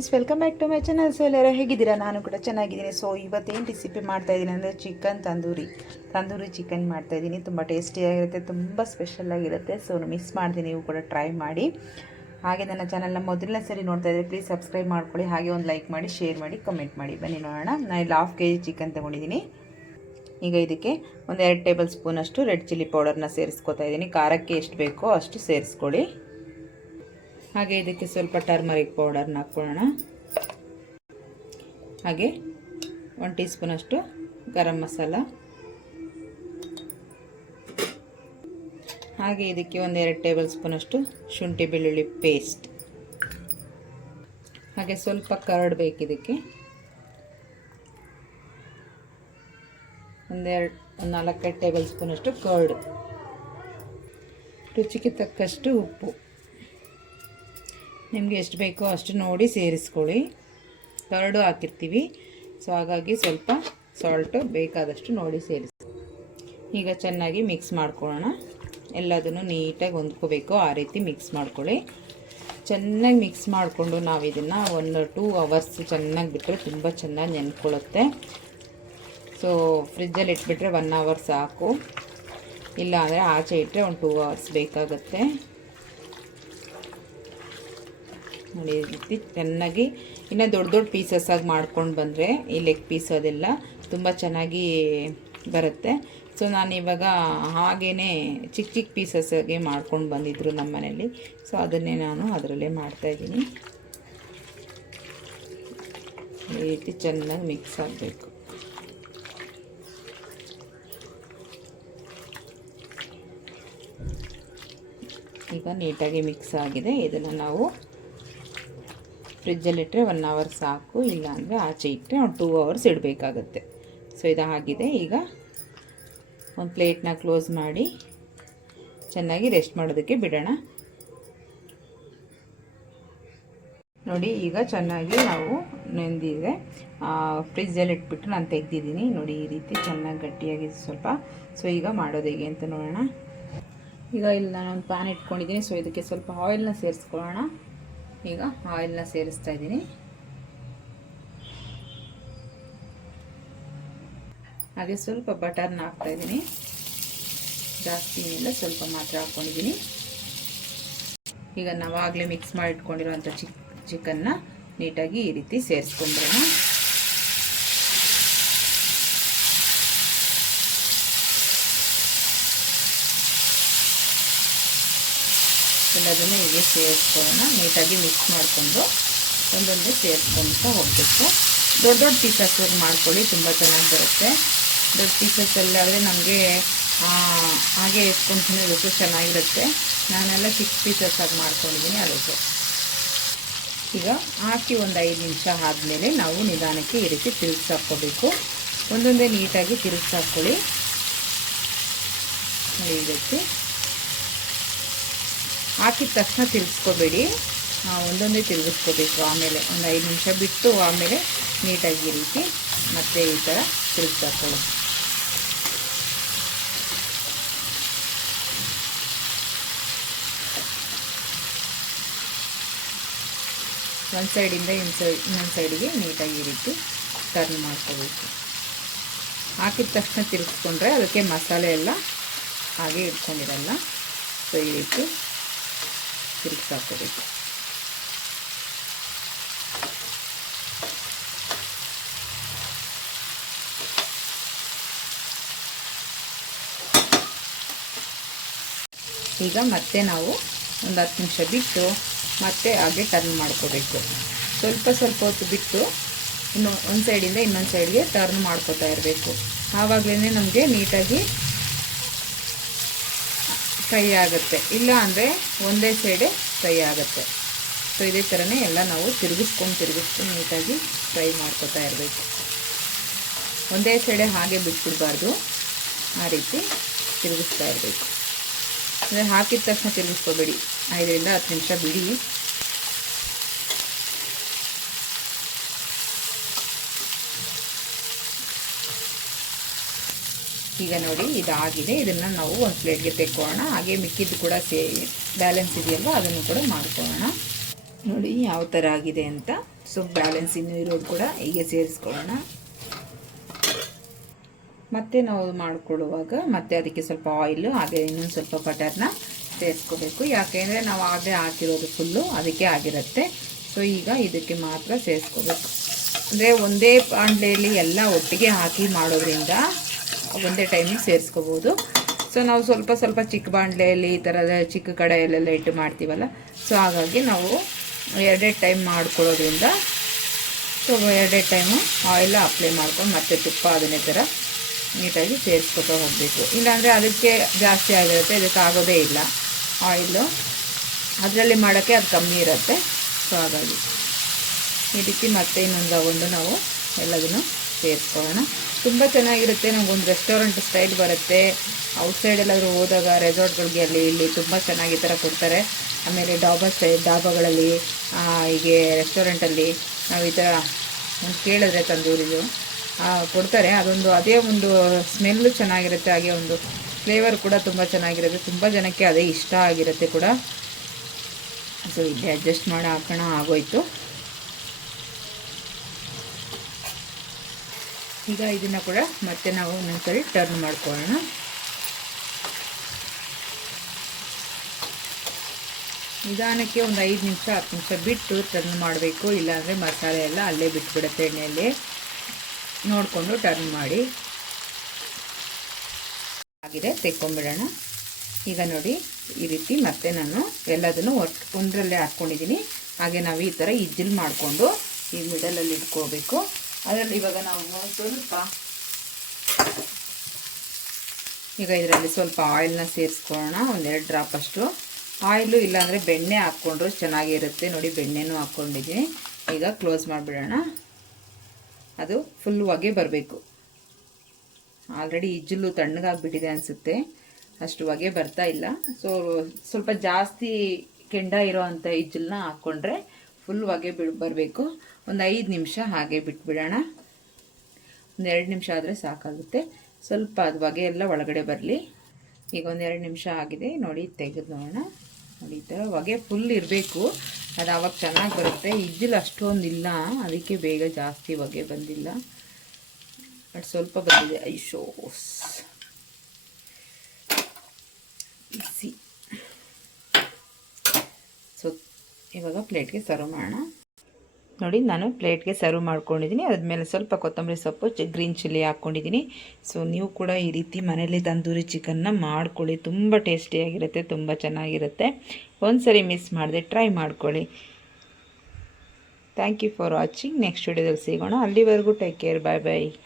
Friends welcome back to my channel so ಎಲ್ಲರೂ ಹೇಗಿದ್ದೀರಾ? ನಾನು ಕೂಡ ಚೆನ್ನಾಗಿದ್ದೀನಿ. ಸೊ ಇವತ್ತೇನು ರೆಸಿಪಿ ಮಾಡ್ತಾ ಇದ್ದೀನಿ ಅಂದರೆ ಚಿಕನ್ ತಂದೂರಿ. ತಂದೂರಿ ಚಿಕನ್ ಮಾಡ್ತಾ ಇದ್ದೀನಿ. ತುಂಬ ಟೇಸ್ಟಿಯಾಗಿರುತ್ತೆ ತುಂಬ ಸ್ಪೆಷಲ್ ಆಗಿರುತ್ತೆ. ಸೊ ಮಿಸ್ ಮಾಡ್ತೀನಿ. ನೀವು ಕೂಡ ಟ್ರೈ ಮಾಡಿ. ಹಾಗೆ ನನ್ನ ಚಾನಲ್ನ ಮೊದಲನೇ ಸರಿ ನೋಡ್ತಾ ಇದ್ದರೆ ಪ್ಲೀಸ್ ಸಬ್ಸ್ಕ್ರೈಬ್ ಮಾಡ್ಕೊಳ್ಳಿ. ಹಾಗೆ ಒಂದು ಲೈಕ್ ಮಾಡಿ ಶೇರ್ ಮಾಡಿ ಕಮೆಂಟ್ ಮಾಡಿ. ಬನ್ನಿ ನೋಡೋಣ. ನಾನು ಇಲ್ಲಿ ಹಾಫ್ ಕೆ ಜಿ ಚಿಕನ್ ತೊಗೊಂಡಿದ್ದೀನಿ. ಈಗ ಇದಕ್ಕೆ ಒಂದು ಎರಡು ಟೇಬಲ್ ಸ್ಪೂನಷ್ಟು ರೆಡ್ ಚಿಲ್ಲಿ ಪೌಡರ್ನ ಸೇರಿಸ್ಕೊತಾ ಇದ್ದೀನಿ. ಖಾರಕ್ಕೆ ಎಷ್ಟು ಬೇಕೋ ಅಷ್ಟು ಸೇರಿಸ್ಕೊಳ್ಳಿ. ಹಾಗೆ ಇದಕ್ಕೆ ಸ್ವಲ್ಪ ಟರ್ಮರಿಕ್ ಪೌಡರ್ನ ಹಾಕ್ಕೊಳ್ಳೋಣ ಹಾಗೆ ಒನ್ ಟೀ ಸ್ಪೂನಷ್ಟು ಗರಂ ಮಸಾಲ. ಹಾಗೆ ಇದಕ್ಕೆ ಒಂದೆರಡು ಟೇಬಲ್ ಸ್ಪೂನಷ್ಟು ಶುಂಠಿ ಬೆಳ್ಳುಳ್ಳಿ ಪೇಸ್ಟ್ ಹಾಗೆ ಸ್ವಲ್ಪ ಕರ್ಡ್ ಬೇಕಿದಕ್ಕೆ ಒಂದೆರಡು ಒಂದು ನಾಲ್ಕೈದು ಟೇಬಲ್ ಸ್ಪೂನಷ್ಟು ಕರ್ಡ್ ರುಚಿಗೆ ತಕ್ಕಷ್ಟು ಉಪ್ಪು. ನಿಮಗೆ ಎಷ್ಟು ಬೇಕೋ ಅಷ್ಟು ನೋಡಿ ಸೇರಿಸ್ಕೊಳ್ಳಿ. ಕರಡು ಹಾಕಿರ್ತೀವಿ. ಸೊ ಹಾಗಾಗಿ ಸ್ವಲ್ಪ ಸಾಲ್ಟು ಬೇಕಾದಷ್ಟು ನೋಡಿ ಸೇರಿಸಿ. ಈಗ ಚೆನ್ನಾಗಿ ಮಿಕ್ಸ್ ಮಾಡ್ಕೊಳ್ಳೋಣ. ಎಲ್ಲದನ್ನು ನೀಟಾಗಿ ಹೊಂದ್ಕೋಬೇಕು. ಆ ರೀತಿ ಮಿಕ್ಸ್ ಮಾಡ್ಕೊಳ್ಳಿ. ಚೆನ್ನಾಗಿ ಮಿಕ್ಸ್ ಮಾಡಿಕೊಂಡು ನಾವು ಇದನ್ನು ಒಂದು ಟೂ ಅವರ್ಸ್ ಚೆನ್ನಾಗಿ ಬಿಟ್ಟರೆ ತುಂಬ ಚೆನ್ನಾಗಿ ನೆನ್ಕೊಳ್ಳುತ್ತೆ. ಸೊ ಫ್ರಿಜ್ಜಲ್ಲಿ ಇಟ್ಬಿಟ್ರೆ ಒನ್ ಅವರ್ ಸಾಕು. ಇಲ್ಲ ಅಂದರೆ ಆಚೆ ಇಟ್ಟರೆ ಒಂದು ಟೂ ಅವರ್ಸ್ ಬೇಕಾಗುತ್ತೆ. ನೋಡಿ ರೀತಿ ಚೆನ್ನಾಗಿ ಇನ್ನು ದೊಡ್ಡ ದೊಡ್ಡ ಪೀಸಸ್ ಆಗಿ ಮಾಡ್ಕೊಂಡು ಬಂದರೆ ಈ ಲೆಗ್ ಪೀಸ್ ಅದೆಲ್ಲ ತುಂಬ ಚೆನ್ನಾಗಿ ಬರುತ್ತೆ. ಸೊ ನಾನು ಇವಾಗ ಹಾಗೇ ಚಿಕ್ಕ ಚಿಕ್ಕ ಪೀಸಸ್ಸಾಗೆ ಮಾಡ್ಕೊಂಡು ಬಂದಿದ್ದರು ನಮ್ಮ ಮನೇಲಿ. ಸೊ ಅದನ್ನೇ ನಾನು ಅದರಲ್ಲೇ ಮಾಡ್ತಾಯಿದ್ದೀನಿ ಈ ರೀತಿ ಚೆನ್ನಾಗಿ ಮಿಕ್ಸ್ ಆಗಬೇಕು. ಈಗ ನೀಟಾಗಿ ಮಿಕ್ಸ್ ಆಗಿದೆ. ಇದನ್ನು ನಾವು ಫ್ರಿಜ್ಜಲ್ಲಿಟ್ಟರೆ ಒನ್ ಅವರ್ ಸಾಕು ಇಲ್ಲ ಅಂದರೆ ಆಚೆ ಇಟ್ಟರೆ ಒಂದು ಟೂ ಅವರ್ಸ್ ಇಡಬೇಕಾಗುತ್ತೆ. ಸೊ ಇದಾಗಿದೆ. ಈಗ ಒಂದು ಪ್ಲೇಟ್ನ ಕ್ಲೋಸ್ ಮಾಡಿ ಚೆನ್ನಾಗಿ ರೆಸ್ಟ್ ಮಾಡೋದಕ್ಕೆ ಬಿಡೋಣ. ನೋಡಿ, ಈಗ ಚೆನ್ನಾಗಿ ನಾವು ನೆಂದಿದೆ. ಫ್ರಿಜ್ಜಲ್ಲಿ ಇಟ್ಬಿಟ್ಟು ನಾನು ತೆಗ್ದಿದ್ದೀನಿ. ನೋಡಿ, ಈ ರೀತಿ ಚೆನ್ನಾಗಿ ಗಟ್ಟಿಯಾಗಿದೆ ಸ್ವಲ್ಪ. ಸೊ ಈಗ ಮಾಡೋದು ಹೇಗೆ ಅಂತ ನೋಡೋಣ. ಈಗ ಇಲ್ಲಿ ಒಂದು ಪ್ಯಾನ್ ಇಟ್ಕೊಂಡಿದ್ದೀನಿ. ಸೊ ಇದಕ್ಕೆ ಸ್ವಲ್ಪ ಆಯಿಲ್ನ ಸೇರಿಸ್ಕೊಳ್ಳೋಣ. ಈಗ ಆಯಿಲ್ನ ಸೇರಿಸ್ತಾ ಇದ್ದೀನಿ. ಹಾಗೆ ಸ್ವಲ್ಪ ಬಟರ್ನ ಹಾಕ್ತಾ ಇದ್ದೀನಿ. ಜಾಸ್ತಿ ಇಲ್ಲ ಸ್ವಲ್ಪ ಮಾತ್ರ ಹಾಕ್ಕೊಂಡಿದ್ದೀನಿ ಈಗ ನಾವಾಗಲೇ ಮಿಕ್ಸ್ ಮಾಡಿಟ್ಕೊಂಡಿರುವಂಥ ಚಿಕ್ ಚಿಕನ್ನ ನೀಟಾಗಿ ಈ ರೀತಿ ಸೇರಿಸ್ಕೊಂಡ್ರೋಣ ಎಲ್ಲದನ್ನು ಹೀಗೆ ಸೇರಿಸ್ಕೊಳ್ಳೋಣ. ನೀಟಾಗಿ ಮಿಕ್ಸ್ ಮಾಡಿಕೊಂಡು ಒಂದೊಂದೇ ಸೇರಿಸ್ಕೊಳ್ತಾ ಹೋಗಬೇಕು. ದೊಡ್ಡ ದೊಡ್ಡ ಪೀಸಸ್ ಮಾಡ್ಕೊಳ್ಳಿ, ತುಂಬ ಚೆನ್ನಾಗಿ ಬರುತ್ತೆ. ದೊಡ್ಡ ಪೀಸಸ್ ಎಲ್ಲ ಆದರೆ ನಮಗೆ ಹಾಗೆ ಎತ್ಕೊಂಡು ತಿನ್ನೋದಕ್ಕೆ ಚೆನ್ನಾಗಿರುತ್ತೆ. ನಾನೆಲ್ಲ ಚಿಕ್ಕ ಪೀಸಸ್ ಆಗಿ ಮಾಡ್ಕೊಂಡಿದ್ದೀನಿ ಅದಕ್ಕೆ. ಈಗ ಹಾಕಿ ಒಂದು ಐದು ನಿಮಿಷ ಆದಮೇಲೆ ನಾವು ನಿಧಾನಕ್ಕೆ ಈ ರೀತಿ ತಿರುಗಿಸಿ ಹಾಕ್ಕೋಬೇಕು. ಒಂದೊಂದೇ ನೀಟಾಗಿ ತಿರುಗಿಸಿ ಹಾಕ್ಕೊಳ್ಳಿ. ಈ ರೀತಿ. ಹಾಕಿದ ತಕ್ಷಣ ತಿರುಗಿಸ್ಕೋಬೇಡಿ. ಒಂದೊಂದೇ ತಿರುಗಿಸ್ಕೋಬೇಕು. ಆಮೇಲೆ ಒಂದು ಐದು ನಿಮಿಷ ಬಿಟ್ಟು ಆಮೇಲೆ ನೀಟಾಗಿ ಈ ರೀತಿ ಮತ್ತೆ ಈ ಥರ ತಿರುಗಿಸ್ಕೊಳ್ಳಿ ಒಂದು ಸೈಡಿಂದ ಇನ್ನು ಸೈಡ್ ಇನ್ನೊಂದು ಸೈಡಿಗೆ ನೀಟಾಗಿ ಈ ರೀತಿ ಟರ್ನ್ ಮಾಡ್ಕೋಬೇಕು ಹಾಕಿದ ತಕ್ಷಣ ತಿರುಗಿಸ್ಕೊಂಡ್ರೆ ಅದಕ್ಕೆ ಮಸಾಲೆ ಎಲ್ಲ ಹಾಗೆ ಇಟ್ಕೊಂಡಿರಲ್ಲ. ಸೊ ಈ ರೀತಿ ತಿರುಗಿಸಿ ಈಗ ಮತ್ತೆ ನಾವು ಒಂದು ಹತ್ತು ನಿಮಿಷ ಬಿಟ್ಟು ಮತ್ತೆ ಹಾಗೆ ಟರ್ನ್ ಮಾಡ್ಕೋಬೇಕು. ಸ್ವಲ್ಪ ಸ್ವಲ್ಪ ಹೊತ್ತು ಬಿಟ್ಟು ಇನ್ನು ಒಂದು ಸೈಡಿಂದ ಇನ್ನೊಂದು ಸೈಡ್ಗೆ ಟರ್ನ್ ಮಾಡ್ಕೋತಾ ಇರಬೇಕು. ಆವಾಗಲೇ ನಮಗೆ ನೀಟಾಗಿ ಫ್ರೈ ಆಗುತ್ತೆ. ಇಲ್ಲ ಅಂದರೆ ಒಂದೇ ಸೈಡೆ ಫ್ರೈ ಆಗುತ್ತೆ. ಸೊ ಇದೇ ಥರನೇ ಎಲ್ಲ ನಾವು ತಿರುಗಿಸ್ಕೊಂಡು ತಿರುಗಿಸ್ಕೊಂಡು ನೀಟಾಗಿ ಫ್ರೈ ಮಾಡ್ಕೊತಾ ಇರಬೇಕು. ಒಂದೇ ಸೈಡೆ ಹಾಗೆ ಬಿಟ್ಬಿಡ್ಬಾರ್ದು. ಆ ರೀತಿ ತಿರುಗಿಸ್ತಾ ಇರಬೇಕು. ಅಂದರೆ ಹಾಕಿದ ತಕ್ಷಣ ತಿರುಗಿಸ್ಕೋಬೇಡಿ. ಐದರಿಂದ ಹತ್ತು ನಿಮಿಷ ಬಿಡಿ. ಈಗ ನೋಡಿ ಇದಾಗಿದೆ. ಇದನ್ನು ನಾವು ಒಂದು ಪ್ಲೇಟ್ಗೆ ತೆಕ್ಕೋಣ ಹಾಗೆ ಮಿಕ್ಕಿದ್ದು ಕೂಡ ಸೇ ಬ್ಯಾಲೆನ್ಸ್ ಇದೆಯಲ್ವ? ಅದನ್ನು ಕೂಡ ಮಾಡ್ಕೊಳ್ಳೋಣ. ನೋಡಿ ಯಾವ ಥರ ಆಗಿದೆ ಅಂತ. ಸೊ ಬ್ಯಾಲೆನ್ಸ್ ಇನ್ನೂ ಇರೋದು ಕೂಡ ಹೀಗೆ ಸೇರಿಸ್ಕೊಳ್ಳೋಣ. ಮತ್ತೆ ನಾವು ಮಾಡ್ಕೊಳ್ಳುವಾಗ ಮತ್ತೆ ಅದಕ್ಕೆ ಸ್ವಲ್ಪ ಆಯಿಲು ಹಾಗೆ ಇನ್ನೊಂದು ಸ್ವಲ್ಪ ಬಟರ್ನ ಸೇರಿಸ್ಕೋಬೇಕು. ಯಾಕೆಂದರೆ ನಾವು ಆಗಲೇ ಹಾಕಿರೋದು ಫುಲ್ಲು ಅದಕ್ಕೆ ಆಗಿರುತ್ತೆ. ಸೊ ಈಗ ಇದಕ್ಕೆ ಮಾತ್ರ ಸೇರಿಸ್ಕೋಬೇಕು. ಅಂದರೆ ಒಂದೇ ಪಾಂಡ್ಲೆಯಲ್ಲಿ ಎಲ್ಲ ಒಟ್ಟಿಗೆ ಹಾಕಿ ಮಾಡೋದ್ರಿಂದ ಒಂದೇ ಟೈಮಿಗೆ ಸೇರಿಸ್ಕೋಬೋದು. ಸೊ ನಾವು ಸ್ವಲ್ಪ ಸ್ವಲ್ಪ ಚಿಕ್ಕ ಬಾಣಲೆಯಲ್ಲಿ ಈ ಥರದ ಚಿಕ್ಕ ಕಡೆಯಲ್ಲೆಲ್ಲ ಇಟ್ಟು ಮಾಡ್ತೀವಲ್ಲ? ಸೊ ಹಾಗಾಗಿ ನಾವು ಎರಡೆರಡು ಟೈಮ್ ಮಾಡ್ಕೊಳ್ಳೋದ್ರಿಂದ ಸೊ ಎರಡೇ ಟೈಮು ಆಯಿಲ್ ಅಪ್ಲೈ ಮಾಡ್ಕೊಂಡು ಮತ್ತೆ ತುಪ್ಪ ಅದನ್ನೇ ಥರ ನೀಟಾಗಿ ಸೇರಿಸ್ಕೊತಾ ಹೋಗಬೇಕು. ಇಲ್ಲಾಂದರೆ ಅದಕ್ಕೆ ಜಾಸ್ತಿ ಆಗಿರುತ್ತೆ, ಇದಕ್ಕೆ ಆಗೋದೇ ಇಲ್ಲ. ಆಯಿಲು ಅದರಲ್ಲಿ ಮಾಡೋಕ್ಕೆ ಅದು ಕಮ್ಮಿ ಇರುತ್ತೆ. ಸೊ ಹಾಗಾಗಿ ಇದಕ್ಕೆ ಮತ್ತೆ ಇನ್ನೊಂದು ಒಂದು ನಾವು ಎಲ್ಲದನ್ನು ಸೇರಿಸ್ಕೊಳ್ಳೋಣ ತುಂಬ ಚೆನ್ನಾಗಿರುತ್ತೆ. ನಮಗೊಂದು ರೆಸ್ಟೋರೆಂಟ್ ಸ್ಟೈಲ್ ಬರುತ್ತೆ. ಔಟ್ಸೈಡ್ ಎಲ್ಲಾದರೂ ಹೋದಾಗ ರೆಸಾರ್ಟ್ಗಳಿಗೆ ಅಲ್ಲಿ ಇಲ್ಲಿ ತುಂಬ ಚೆನ್ನಾಗಿ ಈ ಥರ ಕೊಡ್ತಾರೆ. ಆಮೇಲೆ ಡಾಬಾ ಸ್ಟೈ ಡಾಬಾಗಳಲ್ಲಿ ಹೀಗೆ ರೆಸ್ಟೋರೆಂಟಲ್ಲಿ ನಾವು ಈ ಥರ ಕೇಳಿದ್ರೆ ತಂದೂರಿದು ಕೊಡ್ತಾರೆ. ಅದೊಂದು, ಅದೇ ಒಂದು ಸ್ಮೆಲ್ಲು ಚೆನ್ನಾಗಿರುತ್ತೆ. ಹಾಗೆ ಒಂದು ಫ್ಲೇವರ್ ಕೂಡ ತುಂಬ ಚೆನ್ನಾಗಿರುತ್ತೆ. ತುಂಬ ಜನಕ್ಕೆ ಅದೇ ಇಷ್ಟ ಆಗಿರುತ್ತೆ ಕೂಡ. ಸೊ ಇಲ್ಲಿ ಅಡ್ಜಸ್ಟ್ ಮಾಡಿ, ಹಾಕೋಣ, ಆಗೋಯ್ತು. ಈಗ ಇದನ್ನು ಕೂಡ ಮತ್ತೆ ನಾವು ಒಂದೊಂದ್ಸರಿ ಟರ್ನ್ ಮಾಡ್ಕೊಳ್ಳೋಣ. ನಿಧಾನಕ್ಕೆ ಒಂದು ಐದು ನಿಮಿಷ, ಹತ್ತು ನಿಮಿಷ ಬಿಟ್ಟು ಟರ್ನ್ ಮಾಡಬೇಕು, ಇಲ್ಲಾಂದರೆ ಮಸಾಲೆ ಎಲ್ಲ ಅಲ್ಲೇ ಬಿಟ್ಬಿಡುತ್ತೆ ಎಣ್ಣೆಯಲ್ಲಿ. ನೋಡಿಕೊಂಡು ಟರ್ನ್ ಮಾಡಿ. ಆಗಿದೆ, ತೆಕ್ಕೊಂಬಿಡೋಣ. ಈಗ ನೋಡಿ, ಈ ರೀತಿ ಮತ್ತೆ ನಾನು ಎಲ್ಲದನ್ನು ಒಟ್ಟು ಒಂದರಲ್ಲೇ ಹಾಕ್ಕೊಂಡಿದ್ದೀನಿ ಹಾಗೆ ನಾವು ಈ ಥರ ಇಜ್ಜಿಲ್ ಮಾಡಿಕೊಂಡು ಈ ಮಿಡಲಲ್ಲಿ ಇಟ್ಕೋಬೇಕು. ಅದರಲ್ಲಿ ಇವಾಗ ನಾವು ಸ್ವಲ್ಪ ಈಗ ಇದರಲ್ಲಿ ಸ್ವಲ್ಪ ಆಯಿಲ್ನ ಸೇರಿಸ್ಕೊಳ್ಳೋಣ, ಒಂದೆರಡು ಡ್ರಾಪ್ ಅಷ್ಟು. ಆಯಿಲು ಇಲ್ಲಾಂದರೆ ಬೆಣ್ಣೆ ಹಾಕ್ಕೊಂಡ್ರು ಚೆನ್ನಾಗಿರುತ್ತೆ. ನೋಡಿ, ಬೆಣ್ಣೆನೂ ಹಾಕ್ಕೊಂಡಿದ್ದೀನಿ. ಈಗ ಕ್ಲೋಸ್ ಮಾಡಿಬಿಡೋಣ. ಅದು ಫುಲ್ ಹೊಗೆ ಬರಬೇಕು. ಆಲ್ರೆಡಿ ಇಜ್ಜಲು ತಣ್ಣಗಾಗ್ಬಿಟ್ಟಿದೆ ಅನಿಸುತ್ತೆ. ಅಷ್ಟು ಹೊಗೆ ಬರ್ತಾ ಇಲ್ಲ. ಸೊ ಸ್ವಲ್ಪ ಜಾಸ್ತಿ ಕೆಂಡ ಇರೋ ಅಂಥ ಇಜ್ಜಲನ್ನ ಹಾಕ್ಕೊಂಡ್ರೆ ಫುಲ್ ಹೊಗೆ ಬಿಡ್ ಬರಬೇಕು. ಒಂದು ಐದು ನಿಮಿಷ ಹಾಗೆ ಬಿಟ್ಬಿಡೋಣ. ಒಂದು ಎರಡು ನಿಮಿಷ ಆದರೆ ಸಾಕಾಗುತ್ತೆ. ಸ್ವಲ್ಪ ಅದು ಹೊಗೆ ಎಲ್ಲ ಒಳಗಡೆ ಬರಲಿ. ಈಗ ಒಂದೆರಡು ನಿಮಿಷ ಆಗಿದೆ. ನೋಡಿ, ತೆಗೆದು ನೋಡೋಣ. ನೋಡಿ, ಈ ಥರ ಹೊಗೆ ಫುಲ್ ಇರಬೇಕು. ಅದು ಆವಾಗ ಚೆನ್ನಾಗಿ ಬರುತ್ತೆ. ಇದ್ದಿಲ್ಲ ಅಷ್ಟೊಂದಿಲ್ಲ ಅದಕ್ಕೆ ಬೇಗ ಜಾಸ್ತಿ ಹೊಗೆ ಬಂದಿಲ್ಲ. ಬಟ್ ಸ್ವಲ್ಪ ಬಂದಿದೆ. ಐಶೋಸ್ ಬಿಸಿ ಸೊ ಇವಾಗ ಪ್ಲೇಟ್ಗೆ ಸರ್ವ್ ಮಾಡೋಣ. ನೋಡಿ, ನಾನು ಪ್ಲೇಟ್ಗೆ ಸರ್ವ್ ಮಾಡ್ಕೊಂಡಿದ್ದೀನಿ. ಅದ್ಮೇಲೆ ಸ್ವಲ್ಪ ಕೊತ್ತಂಬರಿ ಸೊಪ್ಪು ಗ್ರೀನ್ ಚಿಲ್ಲಿ ಹಾಕ್ಕೊಂಡಿದ್ದೀನಿ. ಸೊ, ನೀವು ಕೂಡ ಈ ರೀತಿ ಮನೇಲಿ ತಂದೂರಿ ಚಿಕನ್ನ ಮಾಡ್ಕೊಳ್ಳಿ. ತುಂಬ ಟೇಸ್ಟಿಯಾಗಿರುತ್ತೆ ತುಂಬ ಚೆನ್ನಾಗಿರುತ್ತೆ. ಒಂದು ಸರಿ ಮಿಸ್ ಮಾಡಿದೆ ಟ್ರೈ ಮಾಡ್ಕೊಳ್ಳಿ. Thank you for watching. Next ವಿಡಿಯೋದಲ್ಲಿ ಸಿಗೋಣ. ಅಲ್ಲಿವರೆಗೂ ಟೇಕ್ ಕೇರ್. ಬಾಯ್ ಬಾಯ್.